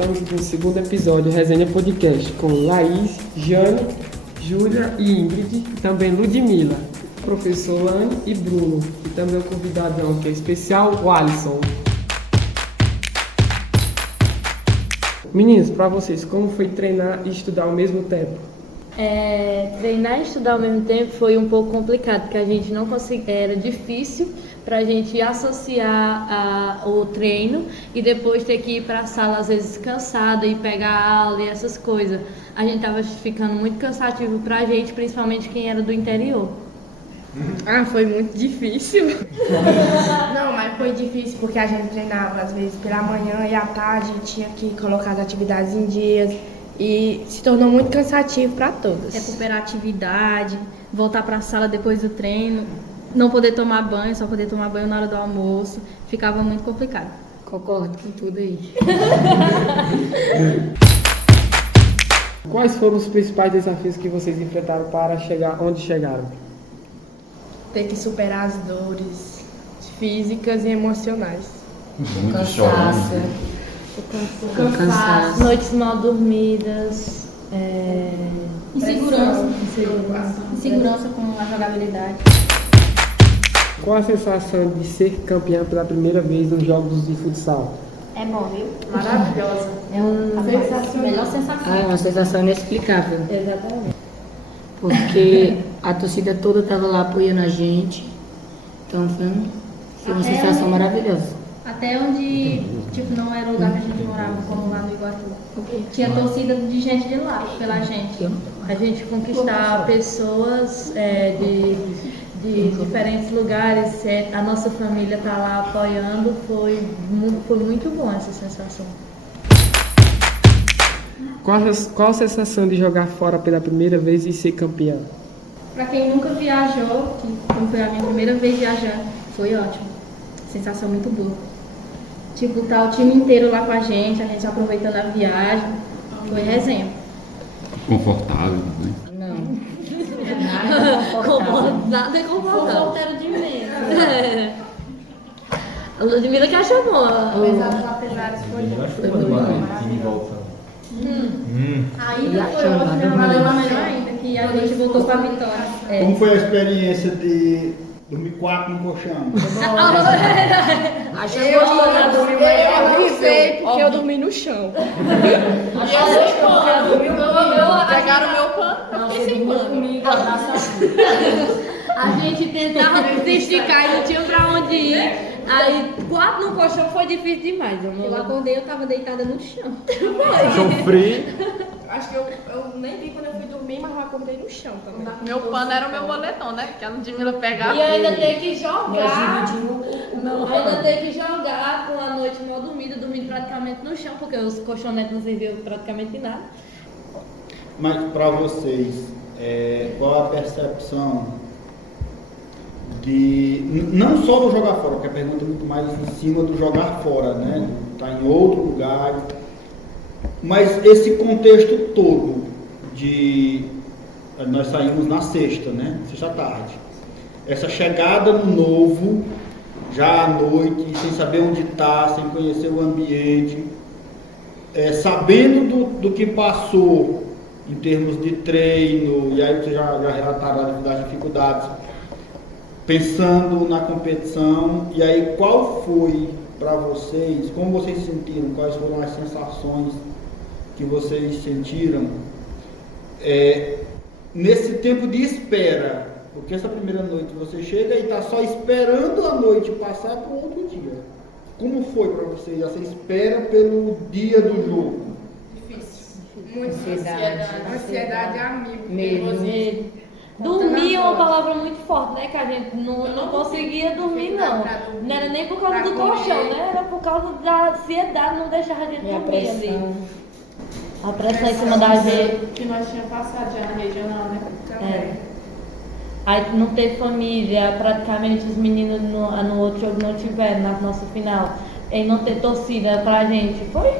estamos no segundo episódio Resenha Podcast com Laís, Jane, Júlia e Ingrid, e também Ludmila, professor Lane e Bruno, e também o convidadão que é especial, o Alisson. Meninos, para vocês, como foi treinar e estudar ao mesmo tempo? Treinar e estudar ao mesmo tempo foi um pouco complicado, porque a gente não conseguia, era difícil para a gente associar o treino e depois ter que ir para a sala, às vezes cansada e pegar a aula e essas coisas. A gente estava ficando muito cansativo para a gente, principalmente quem era do interior. Foi muito difícil. Não, mas foi difícil porque a gente treinava às vezes pela manhã e à tarde tinha que colocar as atividades em dias e se tornou muito cansativo para todas. Recuperar atividade, voltar para a sala depois do treino, não poder tomar banho, só poder tomar banho na hora do almoço, ficava muito complicado. Concordo com tudo aí. Quais foram os principais desafios que vocês enfrentaram para chegar onde chegaram? Ter que superar as dores físicas e emocionais. Muito cansaço. O cansaço, noites mal dormidas, Insegurança com a jogabilidade. Qual a sensação de ser campeã pela primeira vez nos jogos de futsal? É bom, viu? Maravilhosa. É uma Melhor sensação. É uma sensação inexplicável, Exatamente. porque a torcida toda estava lá apoiando a gente, então foi uma sensação maravilhosa. Até onde não era o lugar que a gente morava, como lá no Iguatu. Tinha torcida de gente de lá, pela gente. A gente conquistar pessoas de diferentes lugares, a nossa família tá lá apoiando, foi muito bom essa sensação. Qual a sensação de jogar fora pela primeira vez e ser campeã? Pra quem nunca viajou, como foi a minha primeira vez viajando, foi ótimo. Sensação muito boa. Tá o time inteiro lá com a gente aproveitando a viagem. Foi resenha. Confortável, né? Não. Nada Nada é confortável. é confortável. Voltaram de medo. A Ludmila que achou bom. Apesar de foi Ainda foi ótimo, valeu a melhor ainda, que a gente voltou com a vitória. Como foi a experiência de dormir 4 no colchão? Eu não sei porque eu dormi no chão. Pegaram o meu pano, eu fiquei sem pano. A gente tentava se esticar e não tinha pra onde ir. Aí, 4 no colchão foi difícil demais. Eu acordei, eu tava deitada no chão. Sofri. Acho que eu nem vi quando eu fui dormir, mas eu acordei no chão também. Meu pano era o meu moletom, né? Porque a Ludmila pegava. E ainda tem que jogar. Ainda tem que jogar com a noite mal dormida, dormindo praticamente no chão, porque os colchonetes não serviam praticamente de nada. Mas para vocês, qual a percepção de não só do jogar fora, porque a pergunta é muito mais em cima do jogar fora, né? Tá em outro lugar, mas esse contexto todo de nós saímos na sexta, né? Sexta tarde. Essa chegada no novo, já à noite, sem saber onde está, sem conhecer o ambiente, sabendo do que passou em termos de treino, e aí você já relataram das dificuldades, pensando na competição, e aí qual foi para vocês, como vocês sentiram, quais foram as sensações que vocês sentiram nesse tempo de espera, porque essa primeira noite você chega e está só esperando a noite passar para o outro dia. Como foi para vocês essa espera pelo dia do jogo? Difícil. Muito ansiedade a mil. Medo. Dormir é uma palavra muito forte, né? Que a gente não conseguia dormir, não. Não era nem por causa do colchão, né? Era por causa da ansiedade, não deixava a gente dormir ali. A pressão em cima da gente. Que nós tínhamos passado já na regional, né? Aí não ter família, praticamente os meninos no outro jogo não tiveram na nossa final. E não ter torcida pra gente foi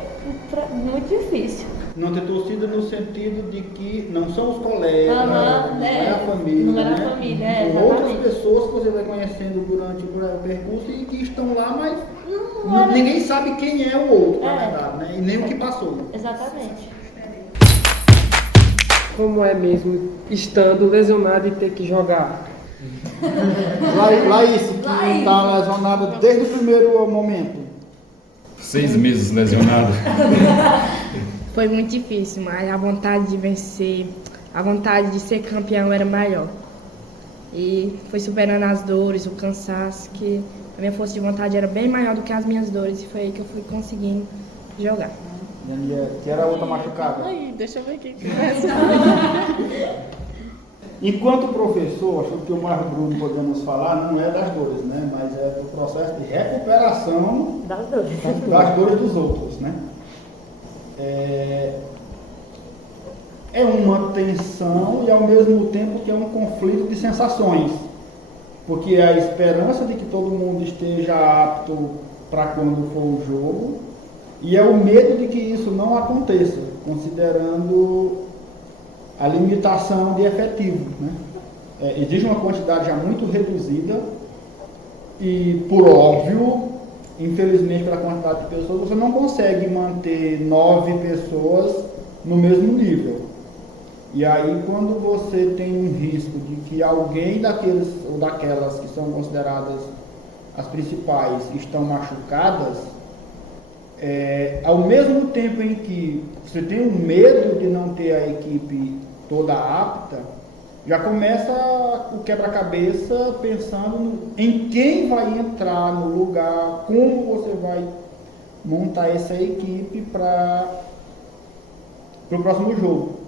muito difícil. Não ter torcida no sentido de que não são os colegas, não é a família, não é a né? família, São outras exatamente. pessoas que você vai conhecendo durante o percurso e que estão lá, mas Não, ninguém sabe quem é o outro, na É. verdade, né? E nem o que passou. Exatamente. Como é mesmo estando lesionado e ter que jogar? Laís, que está lesionada desde o primeiro momento. 6 meses lesionado. Foi muito difícil, mas a vontade de vencer, a vontade de ser campeão era maior. E foi superando as dores, o cansaço, que a minha força de vontade era bem maior do que as minhas dores. E foi aí que eu fui conseguindo jogar. Que era a outra machucada. Aí, deixa eu ver aqui. Enquanto professor, acho que o mais Bruno podemos falar não é das dores, né? Mas é do processo de recuperação Das dores. das dores dos outros, né? É uma tensão e ao mesmo tempo que é um conflito de sensações, porque é a esperança de que todo mundo esteja apto para quando for o jogo e é o medo de que isso não aconteça, considerando a limitação de efetivo, né? Existe uma quantidade já muito reduzida e, por óbvio, infelizmente pela quantidade de pessoas, você não consegue manter 9 pessoas no mesmo nível. E aí, quando você tem um risco de que alguém daqueles ou daquelas que são consideradas as principais estão machucadas, ao mesmo tempo em que você tem um medo de não ter a equipe toda apta, já começa o quebra-cabeça pensando em quem vai entrar no lugar, como você vai montar essa equipe para o próximo jogo.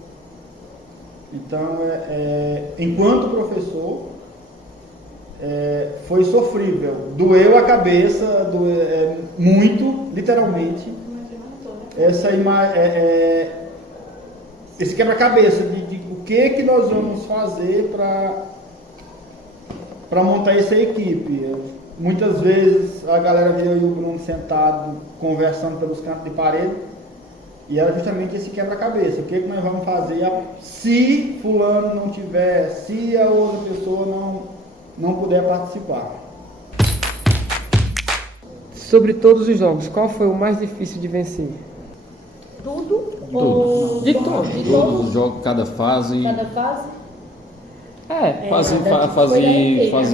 Então, enquanto professor, foi sofrível, doeu a cabeça, muito, literalmente, esse quebra-cabeça de o que nós vamos fazer para montar essa equipe. Muitas vezes a galera via eu e o Bruno sentado conversando pelos cantos de parede e era justamente esse quebra-cabeça. O que nós vamos fazer se fulano não tiver, se a outra pessoa não puder participar. Sobre todos os jogos, qual foi o mais difícil de vencer? Tudo? Todos. De todos. Todos os jogos, cada fase. Cada fase? Fase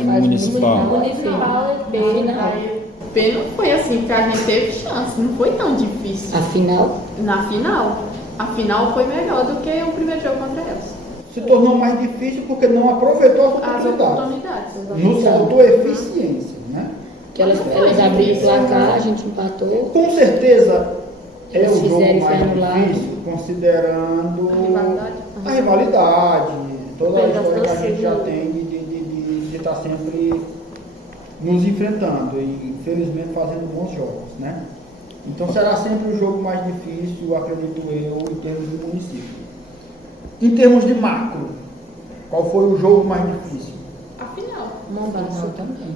municipal. Municipal e final. P não foi assim, porque a gente teve chance, não foi tão difícil. Afinal, Na final, a final foi melhor do que o primeiro jogo contra elas. Se tornou mais difícil porque não aproveitou As as oportunidades. oportunidades. Nos faltou eficiência, né? que elas abriram o placar, a gente empatou. Com certeza é Eles o jogo fizeram mais foi anulado. difícil, considerando rivalidade? a rivalidade, toda a Bem, das história que a gente já torcidas. tem de estar sempre nos enfrentando e infelizmente fazendo bons jogos, né? Então será sempre o jogo mais difícil, acredito eu, em termos de município. Em termos de macro, qual foi o jogo mais difícil? A final. Mombasa também.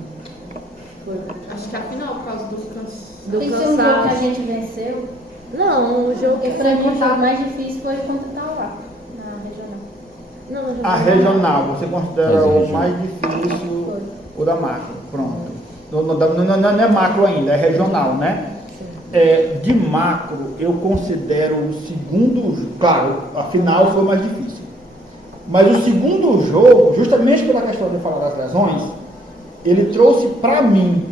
Acho que a final, por causa do cansaço. Do Tem que ser um jogo que a cansaço. gente venceu. Não, o jogo Porque que pra foi mim o jogo contra... mais difícil foi contra o Tauá, na regional. Não, o jogo A regional, você considera o Regional. mais difícil o da macro, pronto. Não é macro ainda, é regional, né? De macro, eu considero o segundo, claro, a final foi mais difícil. Mas o segundo jogo, justamente pela questão de falar das lesões, ele trouxe para mim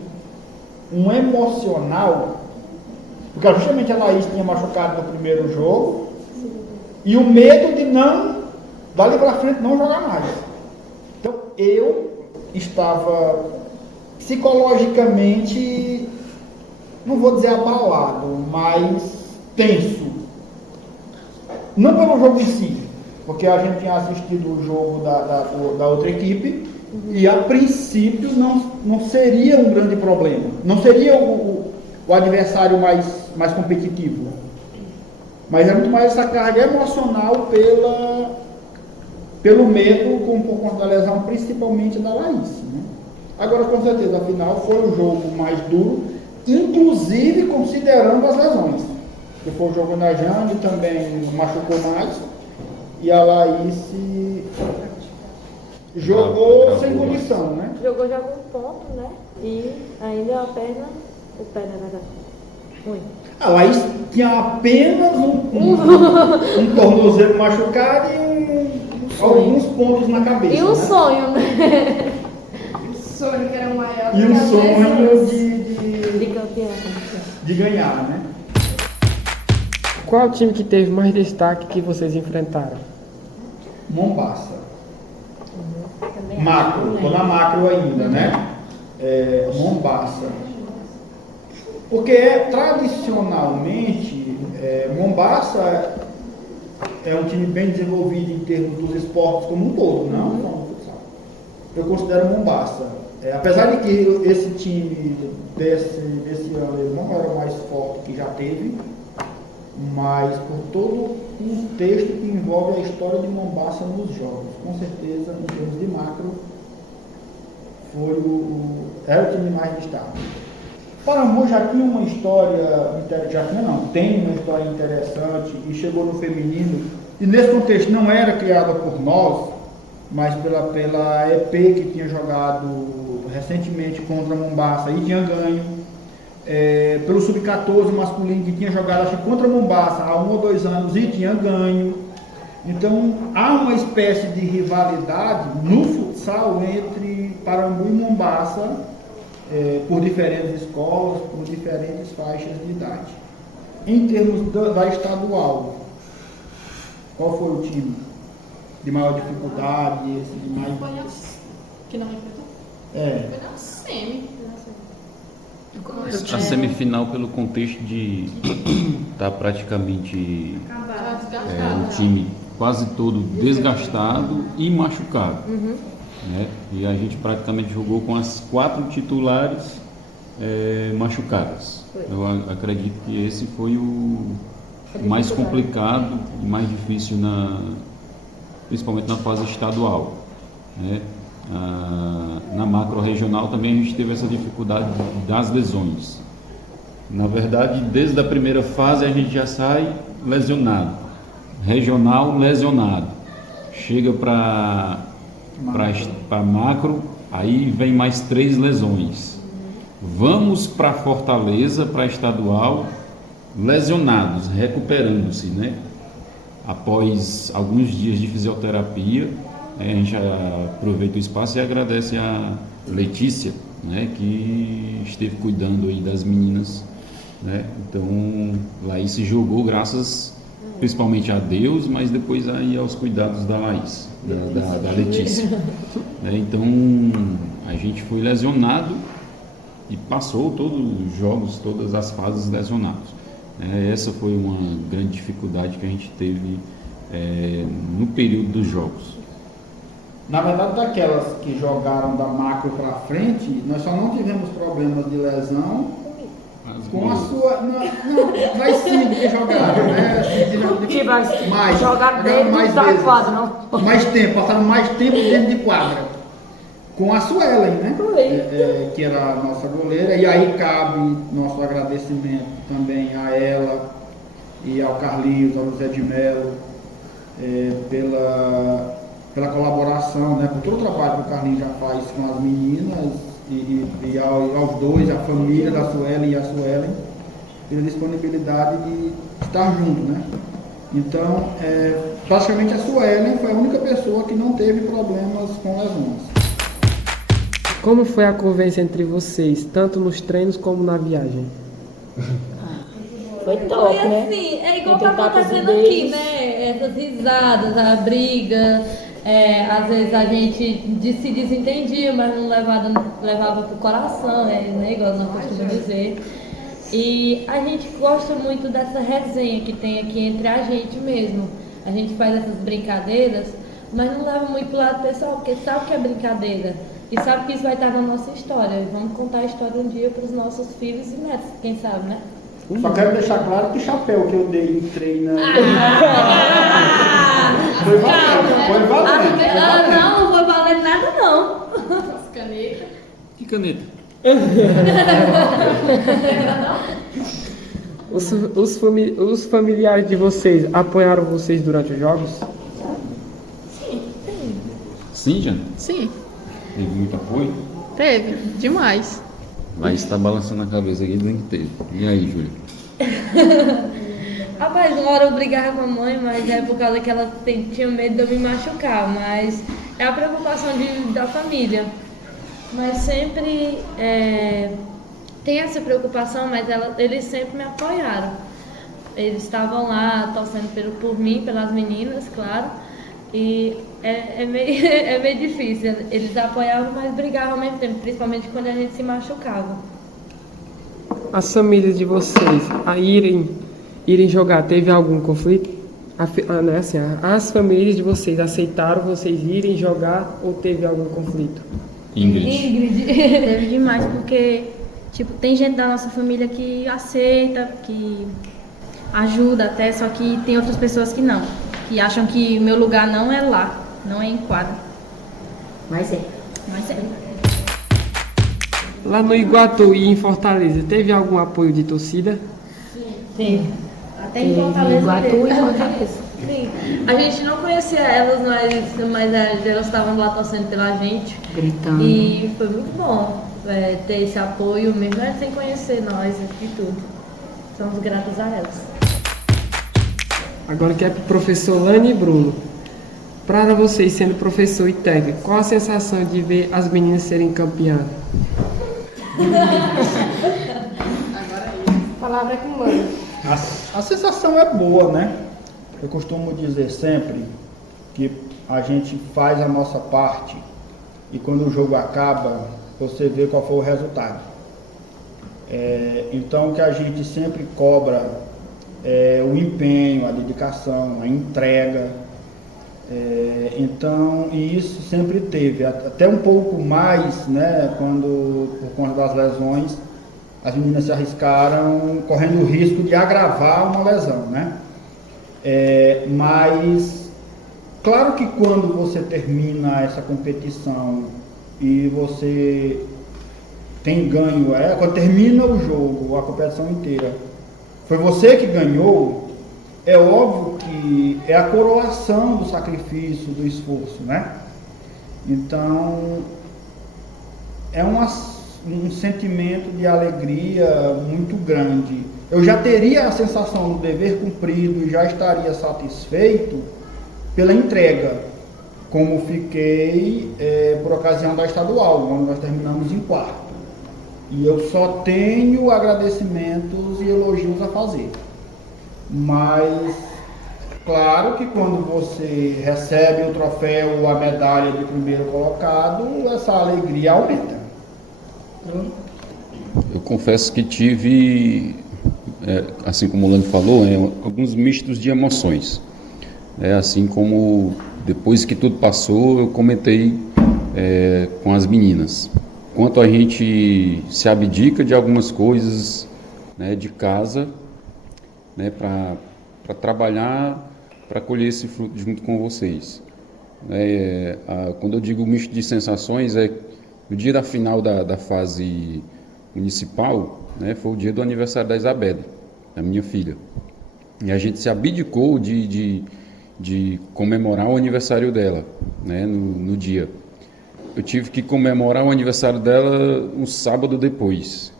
um emocional, porque justamente a Laís tinha machucado no primeiro jogo, e o medo de não, dali para frente, não jogar mais. Então, eu estava psicologicamente, não vou dizer abalado, mas tenso. Não pelo jogo em si, porque a gente tinha assistido o jogo da outra equipe, e a princípio não seria um grande problema, não seria o adversário mais competitivo, mas é muito mais essa carga emocional pelo medo por conta da lesão, principalmente da Laís, né? Agora, com certeza, afinal, foi o jogo mais duro, inclusive considerando as lesões. depois jogou na Jane, também machucou mais. E a Laís jogou sem condição, né? Jogou já com ponto, né? E ainda a perna, o pé na verdade, ruim. A Laís tinha apenas um tornozelo machucado e alguns pontos na cabeça. E um né? sonho, né? Sonho que era maior E um sonho De campeão. de ganhar, né? Qual o time que teve mais destaque que vocês enfrentaram? Mombasa. Também Macro, tô na macro ainda, né? Mombasa. Porque tradicionalmente, Mombasa é um time bem desenvolvido em termos dos esportes como um todo, não só no futsal. Eu considero Mombasa. Apesar de que esse time desse ano ele não era o mais forte que já teve, mas por todo um texto que envolve a história de Mombasa nos jogos. Com certeza, em termos de macro, era o time mais destaque. Parambu já tinha uma história tem uma história interessante e chegou no feminino, e nesse contexto não era criada por nós, mas pela EP que tinha jogado recentemente contra Mombasa e tinha ganho. Pelo Sub-14 masculino que tinha jogado acho que contra Mombasa há 1 ou 2 anos e tinha ganho. Então há uma espécie de rivalidade no futsal entre Parambu e Mombasa, por diferentes escolas, por diferentes faixas de idade. Em termos da estadual, qual foi o time de maior dificuldade, esse de mais... Foi na... Que não enfrentou? Foi na semi. A semifinal, pelo contexto de estar praticamente o time quase todo desgastado e machucado. Né? E a gente praticamente jogou com as 4 titulares machucadas. Eu acredito que esse foi o mais complicado e mais difícil, principalmente na fase estadual. Né? Na macro regional também a gente teve essa dificuldade das lesões. Na verdade, desde a primeira fase a gente já sai lesionado. Regional, lesionado. Chega para macro, aí vem mais 3 lesões. Vamos para Fortaleza, para estadual, lesionados, recuperando-se, né? Após alguns dias de fisioterapia, a gente aproveita o espaço e agradece a Letícia, né, que esteve cuidando aí das meninas, né? Então, Laís se jogou graças principalmente a Deus, mas depois aí aos cuidados da Laís, da Letícia. Então, a gente foi lesionado e passou todos os jogos, todas as fases lesionados. Essa foi uma grande dificuldade que a gente teve no período dos jogos. Na verdade, daquelas que jogaram da macro para frente, nós só não tivemos problemas de lesão com a sua... Não, vai sim que jogaram, né? Que vai mais, jogar dentro mais da vezes, quadra, não? mais tempo, passaram mais tempo dentro de quadra. Com a Suelen, né? Que era a nossa goleira, e aí cabe nosso agradecimento também a ela e ao Carlinhos, ao José de Mello, pela colaboração, né, por todo o trabalho que o Carlinhos já faz com as meninas e aos dois, a família da Suelen e a Suelen, pela disponibilidade de estar junto, né? Então, praticamente a Suelen foi a única pessoa que não teve problemas com lesões. Como foi a conversa entre vocês, tanto nos treinos como na viagem? Foi top, Foi né? assim, igual Entre tá tapas e acontecendo aqui, beijos. né? Essas risadas, a briga, às vezes a gente se desentendia, mas não levava pro coração, né? Igual nós costumamos dizer. E a gente gosta muito dessa resenha que tem aqui entre a gente mesmo. A gente faz essas brincadeiras, mas não leva muito pro lado pessoal, porque sabe que é brincadeira. E sabe que isso vai estar na nossa história. Vamos contar a história um dia para os nossos filhos e netos, quem sabe, né? Só quero deixar claro que o chapéu que eu dei no treino foi valendo. Não foi valendo nada, não. As canetas. Que caneta? Os familiares de vocês apoiaram vocês durante os jogos? Sim, Jane? Sim, Teve muito apoio? teve, demais. Mas está balançando a cabeça aqui, tem que ter. E aí, Júlia? Rapaz, uma hora eu brigava com a mãe, mas é por causa que ela tinha medo de eu me machucar. Mas é a preocupação da família. Mas sempre tem essa preocupação, mas eles sempre me apoiaram. Eles estavam lá torcendo por mim, pelas meninas, claro. E é meio difícil. Eles apoiavam, mas brigavam ao mesmo tempo, principalmente quando a gente se machucava. As famílias de vocês a irem jogar, teve algum conflito? As famílias de vocês aceitaram vocês irem jogar ou teve algum conflito? Ingrid. Teve demais, porque tipo, tem gente da nossa família que aceita, que ajuda até, só que tem outras pessoas que não. Que acham que o meu lugar não é lá, não é em quadra. Mas é. Mas é. Lá no Iguatu e em Fortaleza, teve algum apoio de torcida? Sim. Até em Fortaleza Iguatu teve. e Fortaleza. Sim. A gente não conhecia elas, mas elas estavam lá torcendo pela gente. Gritando. E foi muito bom ter esse apoio, mesmo sem conhecer nós e tudo. Somos gratos a elas. Agora que é pro professor Lani e Bruno. Para vocês, sendo professor e técnico, qual a sensação de ver as meninas serem campeãs? A palavra é com o Mano. A sensação é boa, né? Eu costumo dizer sempre que a gente faz a nossa parte e quando o jogo acaba, você vê qual foi o resultado. Então, o que a gente sempre cobra é o empenho, a dedicação, a entrega. Então, e isso sempre teve, até um pouco mais, né, quando, por conta das lesões, as meninas se arriscaram, correndo o risco de agravar uma lesão, né? Mas, claro que quando você termina essa competição e você tem ganho, quando termina o jogo, a competição inteira, foi você que ganhou, é óbvio que é a coroação do sacrifício, do esforço, né? Então, é um sentimento de alegria muito grande. Eu já teria a sensação do dever cumprido e já estaria satisfeito pela entrega, como fiquei por ocasião da estadual, onde nós terminamos em quarto. E eu só tenho agradecimentos e elogios a fazer. Mas, claro que quando você recebe o troféu ou a medalha de primeiro colocado, essa alegria aumenta. Eu confesso que tive, assim como o Lando falou, alguns mistos de emoções. Assim como depois que tudo passou, eu comentei com as meninas. Quanto a gente se abdica de algumas coisas, né, de casa, né, para trabalhar, para colher esse fruto junto com vocês. Quando eu digo misto de sensações, no dia da final da fase municipal, né, foi o dia do aniversário da Isabelle, da minha filha. E a gente se abdicou de comemorar o aniversário dela, né, no dia. Eu tive que comemorar o aniversário dela um sábado depois.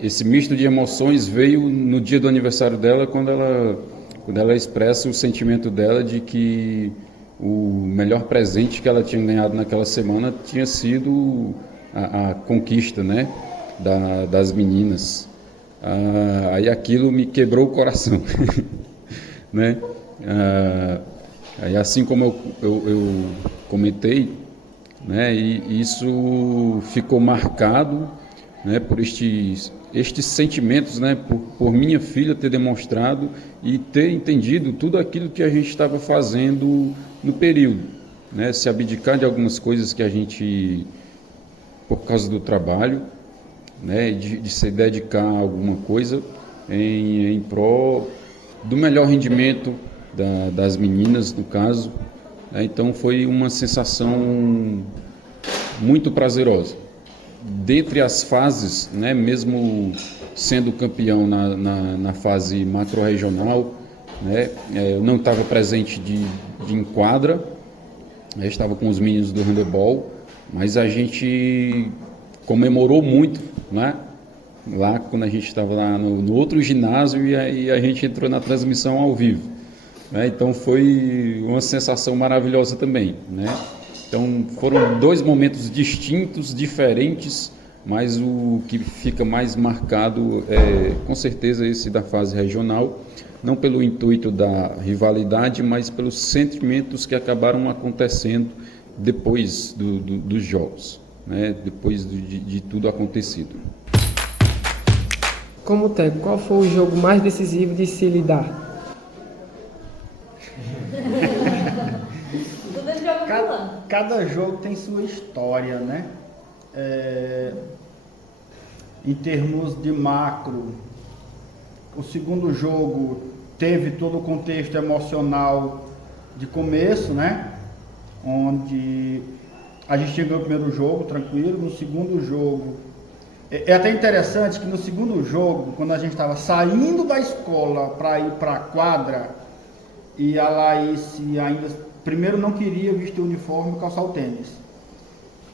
Esse misto de emoções veio no dia do aniversário dela, quando ela expressa o sentimento dela de que o melhor presente que ela tinha ganhado naquela semana tinha sido a conquista, né, das meninas. Aí aquilo me quebrou o coração, né? Aí assim como eu comentei, né, e isso ficou marcado, né, por estes sentimentos, né, por minha filha ter demonstrado e ter entendido tudo aquilo que a gente estava fazendo no período, né, se abdicar de algumas coisas que a gente, por causa do trabalho, né, de se dedicar a alguma coisa em prol do melhor rendimento das meninas, no caso. Então foi uma sensação muito prazerosa, dentre as fases, né, mesmo sendo campeão na fase macro-regional, né, eu não estava presente em quadra, estava com os meninos do handebol, mas a gente comemorou muito, né, lá quando a gente estava lá no outro ginásio e aí a gente entrou na transmissão ao vivo, né, então foi uma sensação maravilhosa também, né. Então foram 2 momentos distintos, diferentes, mas o que fica mais marcado é com certeza esse da fase regional, não pelo intuito da rivalidade, mas pelos sentimentos que acabaram acontecendo depois dos jogos, né? Depois de tudo acontecido. Como técnico, qual foi o jogo mais decisivo de se lidar? Cada jogo tem sua história, né? Em termos de macro, o segundo jogo teve todo o contexto emocional de começo, né? Onde a gente chegou no primeiro jogo tranquilo, no segundo jogo... É até interessante que no segundo jogo, quando a gente estava saindo da escola para ir para a quadra, e a Laís ainda... Primeiro não queria vestir o uniforme e calçar o tênis.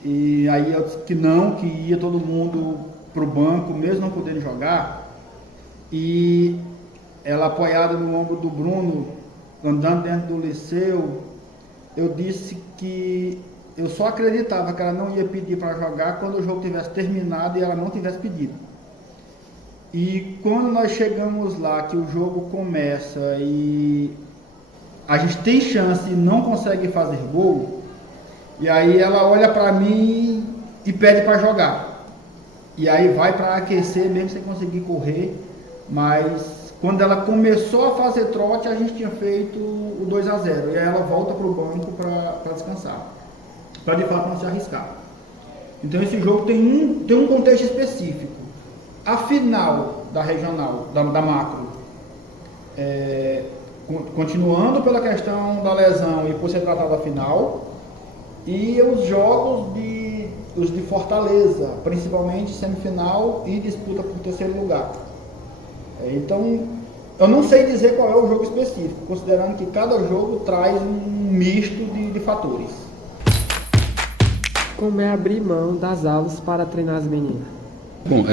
E aí eu disse que não, que ia todo mundo pro banco, mesmo não podendo jogar. E ela apoiada no ombro do Bruno, andando dentro do liceu, eu disse que eu só acreditava que ela não ia pedir para jogar quando o jogo tivesse terminado e ela não tivesse pedido. E quando nós chegamos lá, que o jogo começa e a gente tem chance e não consegue fazer gol, e aí ela olha para mim e pede para jogar. E aí vai para aquecer mesmo sem conseguir correr, mas quando ela começou a fazer trote, a gente tinha feito o 2-0, e aí ela volta para o banco para descansar, para de fato não se arriscar. Então esse jogo tem um contexto específico. A final da regional, da macro, continuando pela questão da lesão e por ser tratado a final, e os jogos os de Fortaleza, principalmente semifinal e disputa por terceiro lugar. Então, eu não sei dizer qual é o jogo específico, considerando que cada jogo traz um misto de fatores. Como é abrir mão das aulas para treinar as meninas? Bom,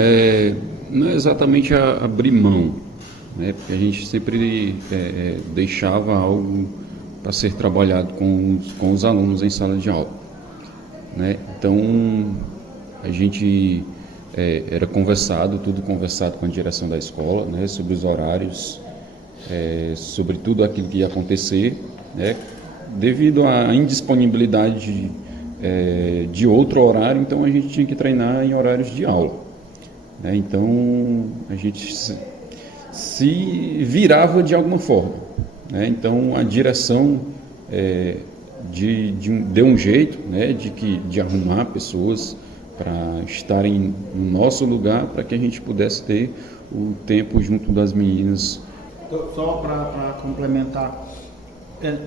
não é exatamente abrir mão, né? Porque a gente sempre deixava algo para ser trabalhado com os alunos em sala de aula, né? Então a gente era tudo conversado com a direção da escola, né? Sobre os horários, sobre tudo aquilo que ia acontecer, né? Devido à indisponibilidade de outro horário, então a gente tinha que treinar em horários de aula, né? Então a gente se virava de alguma forma, né? Então a direção deu um jeito, né, de arrumar pessoas para estarem no nosso lugar, para que a gente pudesse ter o tempo junto das meninas. Só para complementar,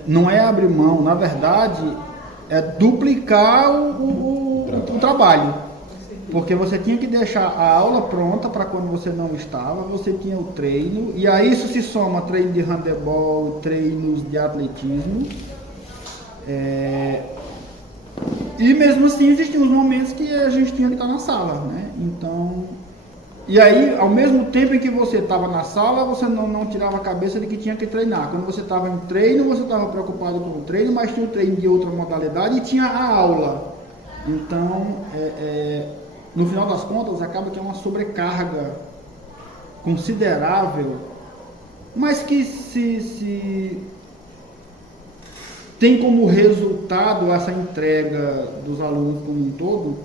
não é abrir mão, na verdade é duplicar o trabalho. Porque você tinha que deixar a aula pronta para quando você não estava, você tinha o treino, e a isso se soma treino de handebol, treinos de atletismo. E mesmo assim existiam os momentos que a gente tinha que estar na sala, né? Então, e aí, ao mesmo tempo em que você estava na sala, você não tirava a cabeça de que tinha que treinar. Quando você estava em treino, você estava preocupado com o treino, mas tinha o treino de outra modalidade e tinha a aula. Então, no final das contas, acaba que é uma sobrecarga considerável, mas que se tem como resultado essa entrega dos alunos como um todo,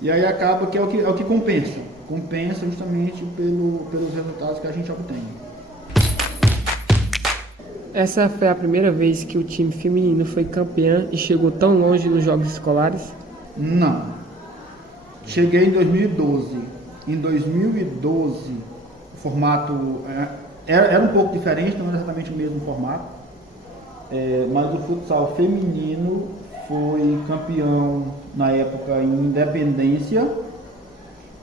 e aí acaba que é o que compensa justamente pelos resultados que a gente obtém. Essa foi a primeira vez que o time feminino foi campeã e chegou tão longe nos Jogos Escolares? Não. Cheguei em 2012. Em 2012, o formato era um pouco diferente, não era exatamente o mesmo formato, mas o futsal feminino foi campeão na época em Independência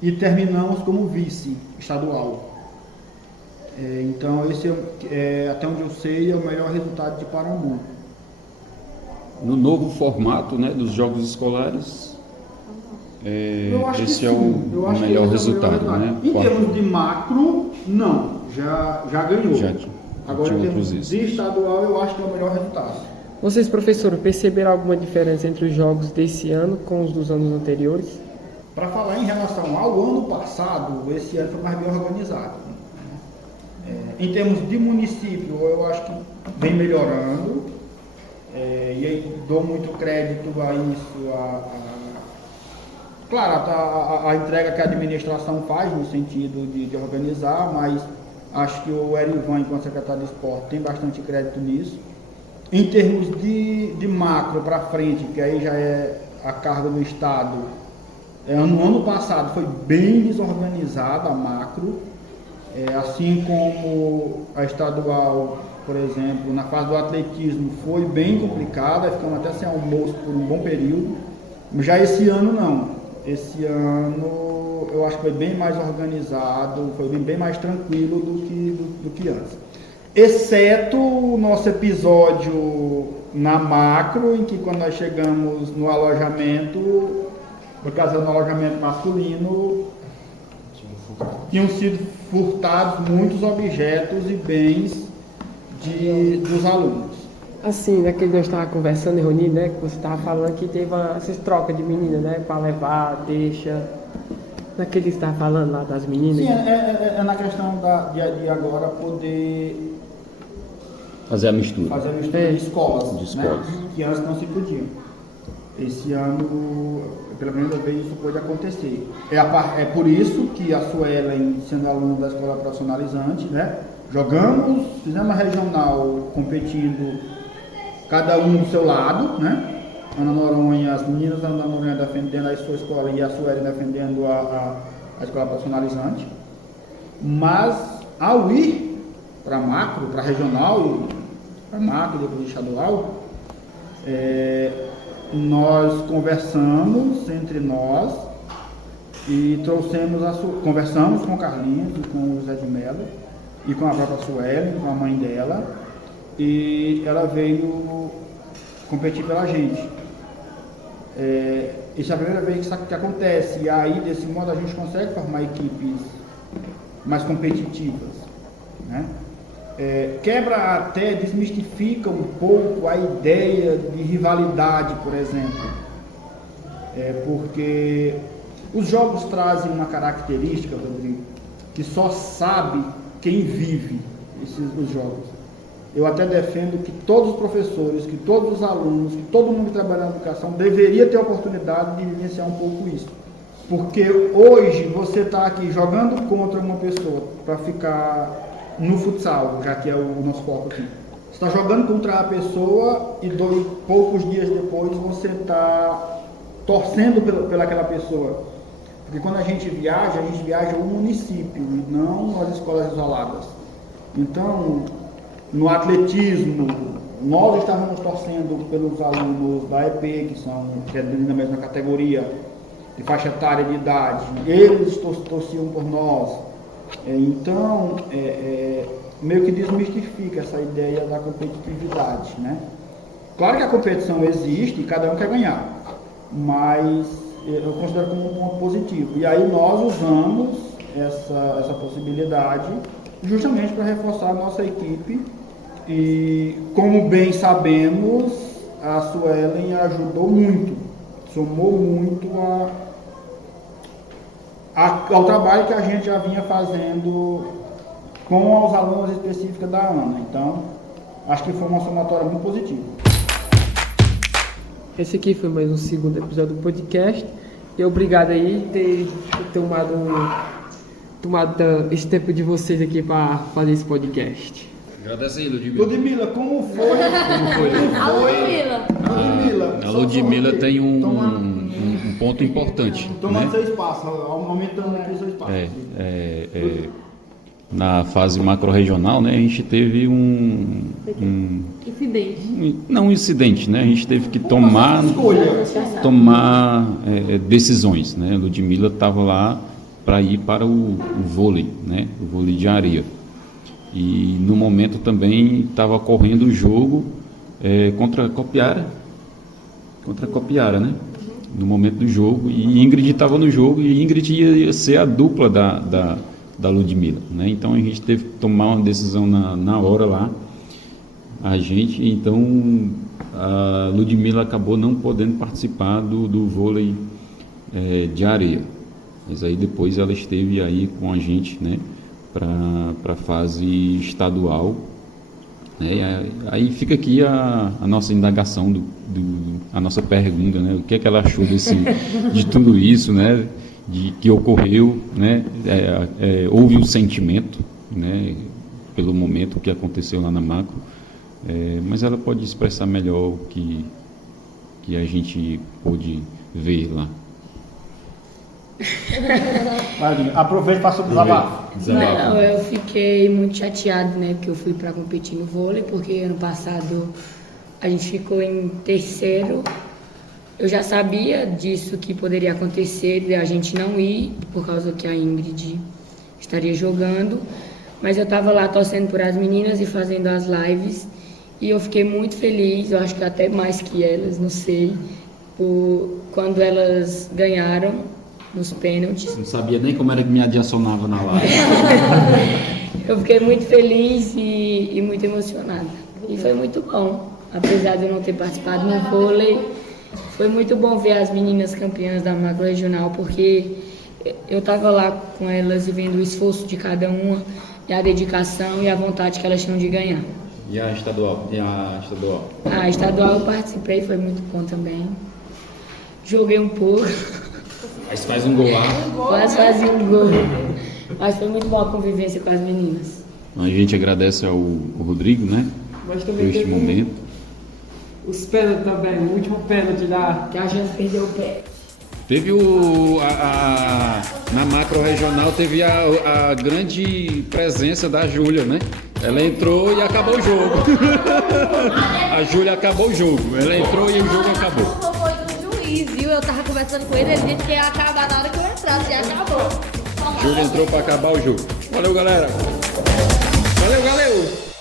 e terminamos como vice estadual. Então esse até onde eu sei é o melhor resultado de Parambu. No novo formato, né, dos jogos escolares, esse é o melhor resultado, né? Em termos de macro, não, já ganhou. Agora em termos de estadual, eu acho que é o melhor resultado. Vocês, professor, perceberam alguma diferença entre os jogos desse ano com os dos anos anteriores? Para falar em relação ao ano passado, esse ano foi mais bem organizado. Em termos de município, eu acho que vem melhorando. E aí dou muito crédito a isso, claro, a entrega que a administração faz no sentido de organizar, mas acho que o Erivan, enquanto secretário de esporte, tem bastante crédito nisso. Em termos de macro para frente, que aí já é a carga do Estado, no ano passado foi bem desorganizada a macro, assim como a estadual, por exemplo, na fase do atletismo foi bem complicada, ficamos até sem almoço por um bom período. Já esse ano não, esse ano eu acho que foi bem mais organizado, foi bem mais tranquilo do que antes. Exceto o nosso episódio na macro, em que quando nós chegamos no alojamento, por causa do alojamento masculino, tinham sido furtados muitos objetos e bens dos alunos. Assim, naquele que nós estávamos conversando, Rony, né, que você estava falando que teve essas trocas de meninas, né, para levar, deixa. Naquele que você estava falando lá das meninas. Sim, é na questão de agora poder fazer a mistura de escolas, né? Que antes não se podia. Esse ano, pela primeira vez, isso pode acontecer. É por isso que a Suelen, sendo aluna da escola profissionalizante, né, fizemos a regional competindo, cada um do seu lado, né? Ana Noronha, as meninas da Ana Noronha defendendo a sua escola e a Suelen defendendo a escola profissionalizante. Mas, ao ir para macro, para regional, para macro, depois estadual, nós conversamos entre nós e conversamos com o Carlinhos e com o Zé de Mello e com a própria Suelen, com a mãe dela, e ela veio competir pela gente. Isso é a primeira vez que acontece, e aí desse modo a gente consegue formar equipes mais competitivas, né? Desmistifica um pouco a ideia de rivalidade, por exemplo, porque os jogos trazem uma característica, Rodrigo, que só sabe quem vive os jogos. Eu até defendo que todos os professores, que todos os alunos, que todo mundo que trabalha na educação deveria ter a oportunidade de vivenciar um pouco isso. Porque hoje você está aqui jogando contra uma pessoa para ficar no futsal, já que é o nosso foco aqui. Você está jogando contra a pessoa e poucos dias depois você está torcendo pelaquela pessoa. Porque quando a gente viaja o município e não as escolas isoladas. Então, no atletismo, nós estávamos torcendo pelos alunos da EP, que é na mesma categoria de faixa etária de idade. Eles torciam por nós. Então, meio que desmistifica essa ideia da competitividade, né? Claro que a competição existe e cada um quer ganhar, mas eu considero como um ponto positivo. E aí nós usamos essa possibilidade justamente para reforçar a nossa equipe e, como bem sabemos, a Suelen ajudou muito, somou muito ao trabalho que a gente já vinha fazendo com os alunos específicos da Ana. Então, acho que foi uma somatória muito positiva. Esse aqui foi mais um segundo episódio do podcast. E obrigado aí por ter tomado esse tempo de vocês aqui para fazer esse podcast. Agradece aí, Ludmila. Ludmila, como foi? A Ludmila tem um ponto importante. Tomando seu espaço, aumentando aqui o seu espaço. Na fase macro-regional, né, a gente teve um incidente, né? A gente teve que tomar decisões, né? A Ludmila estava lá para ir para o vôlei, né? O vôlei de areia. E no momento também estava ocorrendo o jogo contra a Copiara, né? No momento do jogo, e Ingrid estava no jogo, e Ingrid ia ser a dupla da Ludmilla, né? Então a gente teve que tomar uma decisão na hora lá, então a Ludmilla acabou não podendo participar do vôlei de areia, mas aí depois ela esteve aí com a gente, né, para a fase estadual, né? Aí fica aqui a nossa indagação, a nossa pergunta, né? O que é que ela achou de tudo isso, né? De que ocorreu, né? Houve um sentimento, né? Pelo momento que aconteceu lá na macro, mas ela pode expressar melhor o que a gente pôde ver lá. Aproveita e faça o desabafo. Não, eu fiquei muito chateado, né, porque eu fui para competir no vôlei, porque ano passado a gente ficou em terceiro. Eu já sabia disso que poderia acontecer, de a gente não ir, por causa que a Ingrid estaria jogando, mas eu estava lá torcendo por as meninas e fazendo as lives, e eu fiquei muito feliz, eu acho que até mais que elas, não sei, quando elas ganharam nos pênaltis. Não sabia nem como era que me adicionava na live. Eu fiquei muito feliz e muito emocionada. E foi muito bom, apesar de eu não ter participado no vôlei. Foi muito bom ver as meninas campeãs da macro regional, porque eu estava lá com elas e vendo o esforço de cada uma, e a dedicação e a vontade que elas tinham de ganhar. E a estadual? A estadual eu participei, foi muito bom também. Joguei um pouco. Mas faz um gol lá. Quase fazia um gol. Mas foi muito boa a convivência com as meninas. A gente agradece ao Rodrigo, né? Mas Por também este teve momento. os pênaltis também, o último pênalti da... Que a gente perdeu o pé. Teve na macro regional teve a grande presença da Júlia, né? Ela entrou e acabou o jogo. A Júlia acabou o jogo. Ela entrou e o jogo acabou. Foi do juiz, viu? Eu tava conversando com ele disse que ia acabar na hora que eu entrasse, e acabou. Júlia entrou para acabar o jogo. Valeu, galera. Valeu.